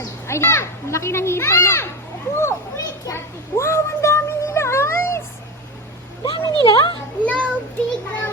Ay, laki ng hita na. Wow, ang dami nila, Ice! Dami nila? No, big no.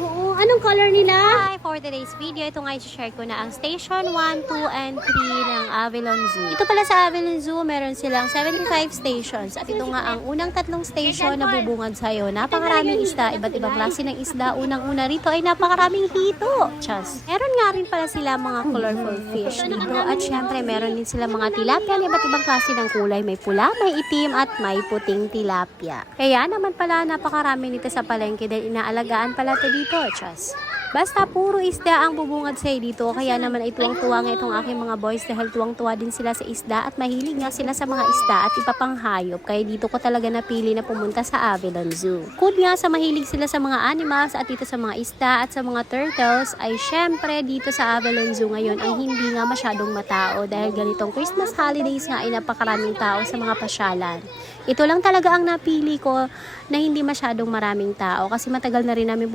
Oo, anong color nila? Hi, for today's video, ito nga i-share ko na ang Station 1, 2, and 3 ng Avilon Zoo. Ito pala sa Avilon Zoo, meron silang 75 stations. At ito nga ang unang 3 station na bubungad sa'yo. Napakaraming isda, iba't ibang klase ng isda. Unang-una rito ay napakaraming hito. Chas. Meron nga rin pala sila mga colorful fish dito. At syempre, meron din sila mga tilapia na iba't ibang klase ng kulay. May pula, may itim, at may puting tilapia. Kaya naman pala, napakarami nito sa palengke dahil inaalagaan pala ito dito. Chas. Basta puro isda ang bubungad sa'yo dito. Kaya naman ay tuwang-tuwa nga itong aking mga boys dahil tuwang-tuwa din sila sa isda at mahilig nga sila sa mga isda at iba pang hayop. Kaya dito ko talaga napili na pumunta sa Avilon Zoo. Kung nga sa mahilig sila sa mga animals at dito sa mga isda at sa mga turtles ay syempre dito sa Avilon Zoo ngayon ay hindi nga masyadong matao dahil ganitong Christmas holidays nga ay napakaraming tao sa mga pasyalan. Ito lang talaga ang napili ko na hindi masyadong maraming tao kasi matagal na rin namin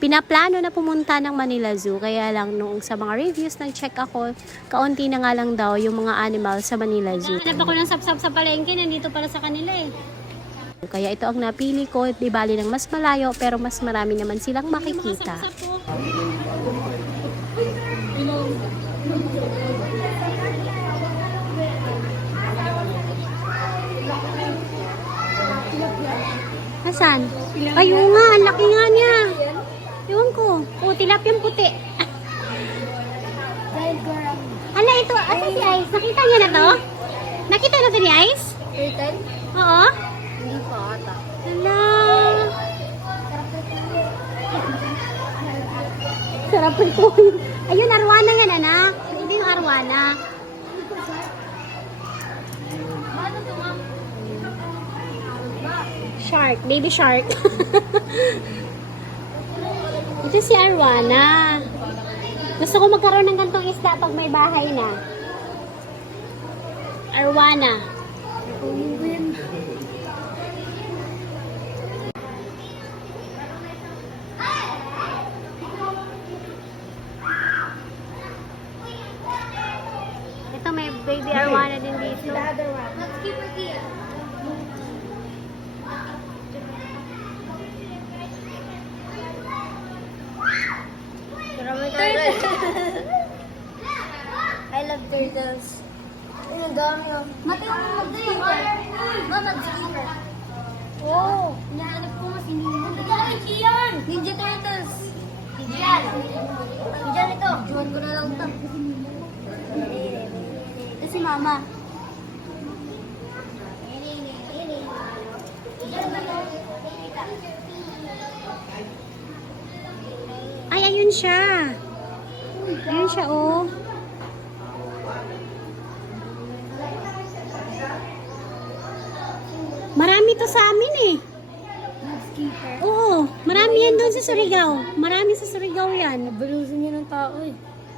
pinaplano na pumunta ng Manila Zoo. Kaya lang nung sa mga reviews nag-check ako, kaunti na nga lang daw yung mga animals sa Manila Zoo. Hanap ako ng sapsap sa palengke, nandito para sa kanila eh. Kaya ito ang napili ko, di bali ng mas malayo pero mas marami naman silang makikita. Asan? Ayun nga, ang laki nga niya. Ewan ko. O, tilapiyang puti. Hala, ito. Asan si Ice? Nakita niya na to? Nakita na to ni Ice? Turtle? Oo. Hindi pa ata. Hala. Sarap ito. Ayun, arwana nga anak. Ito yung arwana. Shark, baby shark. Ito si Arwana. Gusto ko magkaroon ng gantong isda pag may bahay na. Arwana. Ito may baby Arwana din dito. Let's keep it here. I love turtles. Ay, ang dami oh. Mati yung mag-deliver. No, mag-deliver. Oh, hinahanap ko nga si Ninja. Ninja Turtles. Ninja. Ninja ito. Join ko na lang ito. Ito si Mama. Ay, ayun siya. Ayun siya, oh. Marami to sa amin eh. Oo, marami yan doon sa Surigao. Marami sa Surigao yan. Nabalusin niya ng tao eh.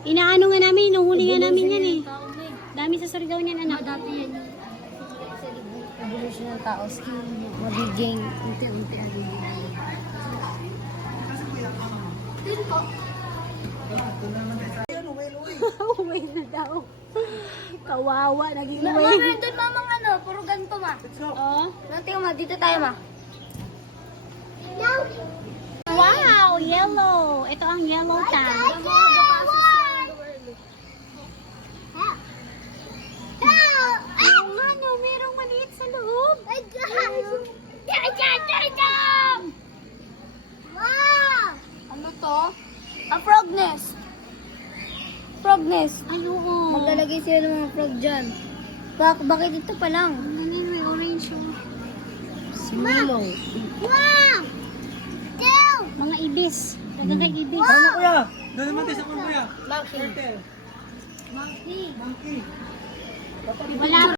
Inaano nga namin, inuhuli nga namin yan eh. Dami sa Surigao niyan, anak. Dati yan. Nabalusin ng tao. Skin mabiging. Unti-unti ang Uwi na daw. Kawawa, naging Mama, uwi. meron doon mamang ano, puro ganito ma. Oh. Tingnan ma, dito tayo ma. Wow, yellow. Ito ang yellow tank. Oo nga, no, merong maliit sa loob. Ano to? A frog nest. Frog nest. Ano ko? Maglalagay sila ng mga frog dyan. Bakit ito pa lang? Ano yun, may orange yung Similong. Wow! mga ibis. Nagagay ibis. Ano kuya? Doon naman tayo sa kuya. Monkey. Turtle. Monkey. Monkey. Wala